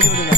Junior.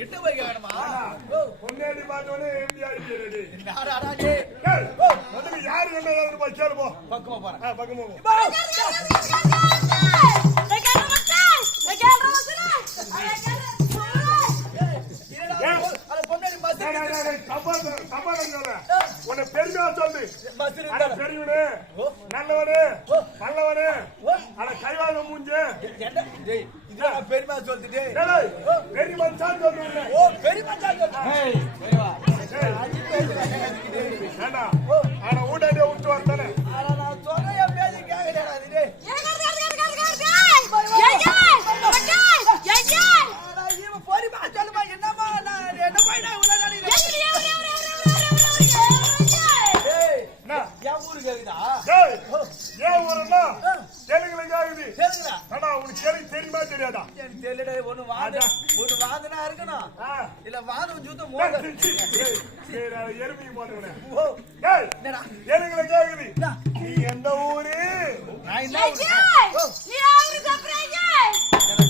கிட்ட போய்க்க வேணுமா ஓ, முன்னாடி பார்த்தோன்னே எப்படி ஆயிடுச்சு முதல்ல யாரு என்ன ஏதுன்னு போய் கேளு போ பக்கமா போறேன். பக்கமா போ உன்னை பெருமையா சொல்லு பெரியவனு. நல்லவனு. நல்லவனு. அட கைவாங்க மூஞ்சு. என்ன? டேய் இதா பெரியமா சொல்லிட்டு டேய், டேய், பெரிய மனுஷான்னு சொல்லுங்க ஓ பெரியமா சொல்லிட்டு ஏண்டா ஆனா ஊட்டாடியே விட்டு வரத்தானே ஆனா நான் சொன்ன என் பேச்சு கேட்கலடா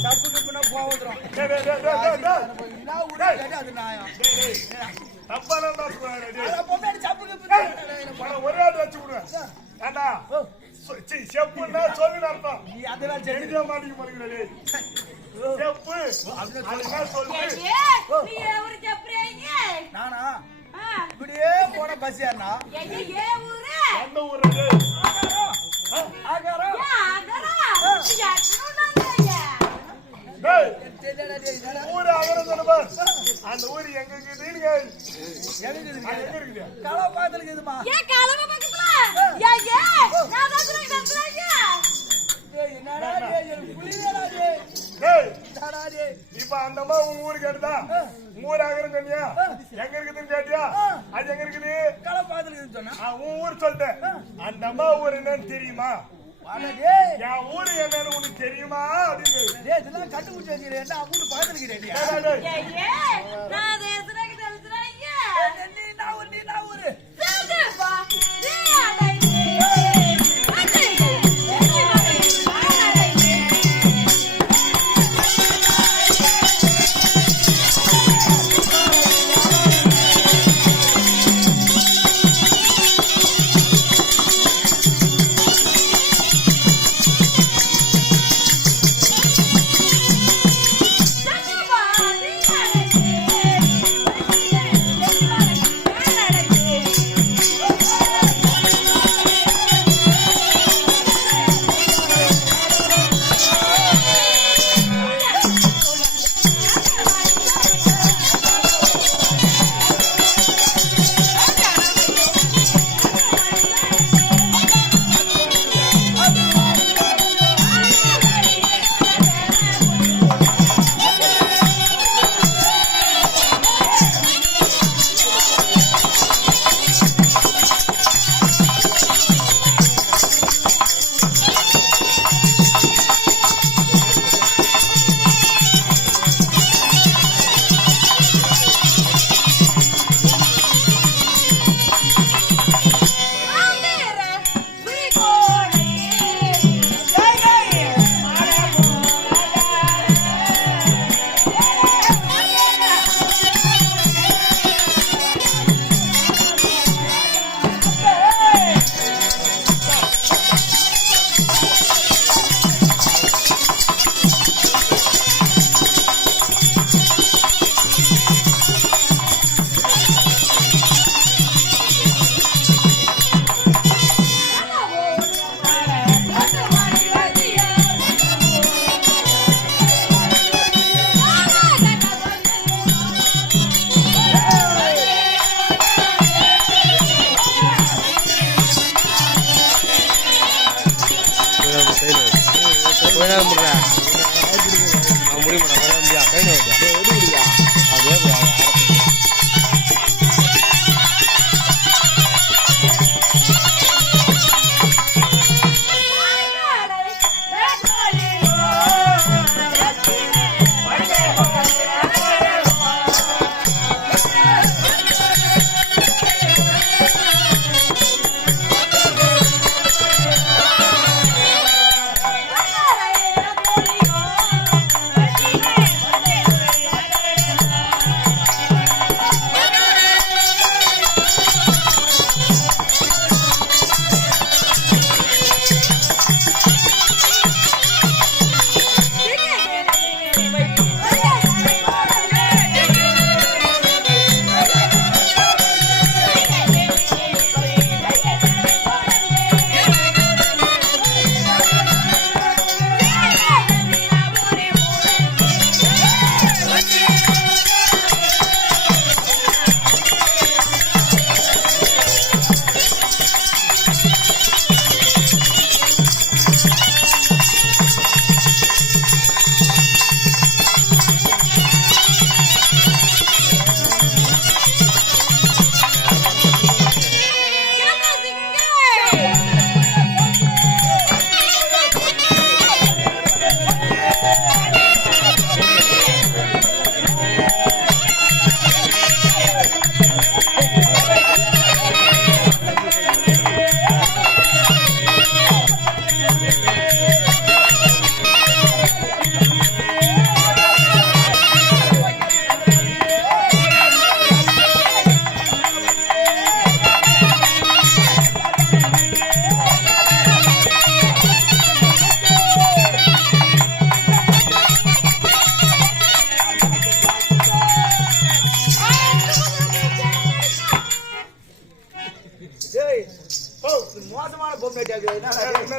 சப்பு கிப்பு டேய், தான். உன்னை ஒரே ஆள் வச்சு விடுவேன். செப்புன்னா சொல்லு அர்த்தம். நீ அதெல்லாம் வேலை செஞ்சு மாட்டேங்க மாட்டேங்கிற, செப்பு. நானா இப்படியே போன பஸ் எந்த ஊரு? ஆகாரம்? ஊரு அகரம். அந்த ஊரு எங்க இருக்குதுன்னு கேளு. எங்க இருக்குது? அது எங்க இருக்குது? களப்பாத்துல இருக்குதும்மா. டேய், என்னடா டேய், எனக்கு புரியலடா டேய். டேய், என்னடா டேய்? இப்ப அந்த அம்மா உன் ஊரு கேட்டுதா உன் ஊர் அகரம் சொன்னியா எங்க இருக்குதுன்னு கேட்டியா? அது எங்க இருக்குது? களப்பாத்துல இருக்குதுன்னு சொன்னா. ஆ, உன் ஊர் சொல்லிட்டேன். அந்த அம்மா ஊர் என்னன்னு தெரியுமா. என் ஊரு என்னன்னு உனக்கு தெரியுமா? அப்படின்னு. டேய், இதெல்லாம் கண்டுபிடிச்சு வச்சுக்கிறேன். என்ன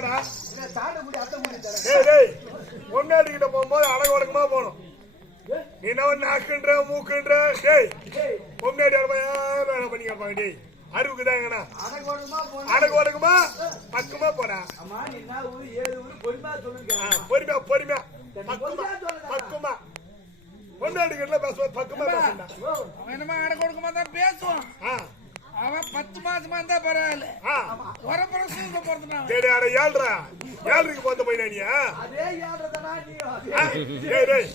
இல்லடா. போகும்போது அடகு ஒடுக்கமா போகணும். என்ன நாக்குன்ற மூக்குன்ற? டேய் பொண்ணாடி வேலை பண்ணிக்கப்பாங்க டேய். அறிவுக்கு தான் எங்கண்ணா அடகு ஒடுக்குமா பக்கமா போடா பொறுமையா பொறுமையா பக்குமா பக்குமா. பொண்ணாடி பக்குமா மாசமா இருந்தா பரவாயில்ல. வரப்புற அட ஏழ்ரைக்கு போந்த பையனா நீ? அதே நீ?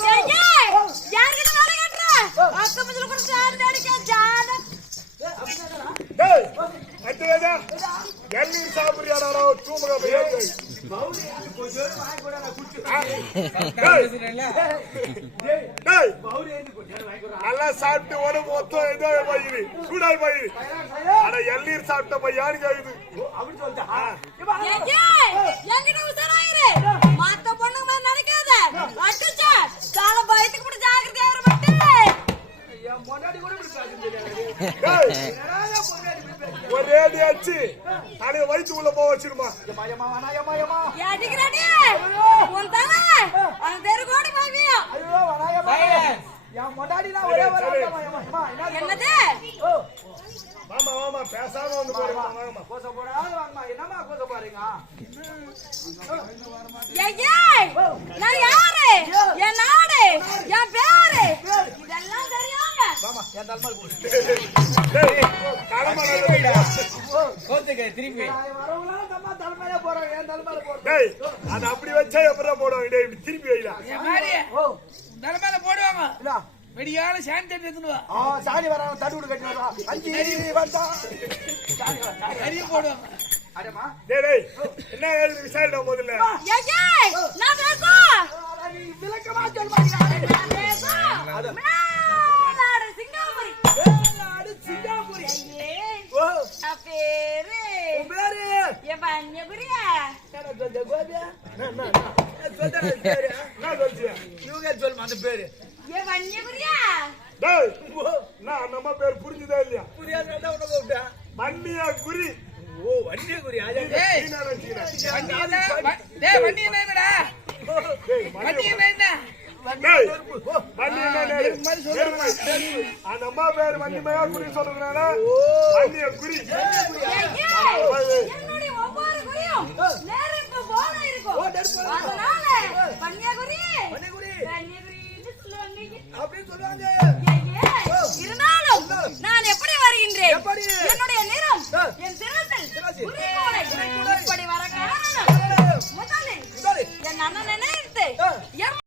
டேய் வேலை கட்டுற? அக்க கூட எல்லீர் சாப்பிடுறியாடா தூமக நல்லா சாப்பிட்டு உடம்பு மொத்தம் இதோ பயிரு. சூடாய் பயிரு. அட எல்லீர் சாப்பிட்ட பையான்னு கேக்குது? ஆள் ஏம்மா, ஏம்மா, ஏம்மா, என்ன என்னது ஓ, மாமா மாமா பேசாம வந்து போடுமா என்னமா கோசை பாருங்க வாங்கம்மா. என்னம்மா கோசை போறீங்க? ஏய் நான் யாரு என் நாடு என் பேரு இதெல்லாம் தெரியாம வாம்மா, என் தலைமையில போடு. டேய் கடமை நான் வரவங்களாம் நம்ம தலைமையில போறாங்க, என் தலைமையில போடுறேன். டேய் அது அப்படி வச்சா எப்படா போடுவாங்க? திருப்பி வைடா. நிலமையில போடுவாங்க. வெடியால சானிடைசர் எடுத்துன்னு வா. ஆ, சாணி வராங்க, தண்ணி விடு கட்டி வரா. அஞ்சு வந்தா. சாணி வர, சாணி வர. நிறைய போடுவாங்க என்ன விசாரிடா நீ விளக்கமா சொல்லுமா, பேரு உன் பேரு? என் பன்னியபுரியா என்ன சொல்ற, கோபி? என்ன சொல்ற, பேரு? என்ன சொல்லிச்சு இவங்க சொல்லுமா அந்த பேரு என் பன்னியபுரியா டேய் ஓ, நான் நம்ம பேர் புரிஞ்சுதா இல்லையா புரியாத உன்னை கூப்பிட்டேன் மண்ணியா குறி ஓ வண்டிய குறி? வண்டி என்ன வ- டேய் வண்டி என்ன என்னடா டேய் வண்டி என்ன டேய் சொல்லுங்க. அந்த அம்மா பேர் மண்ணிமையா குறி சொல்றதுனால மண்ணிய குறி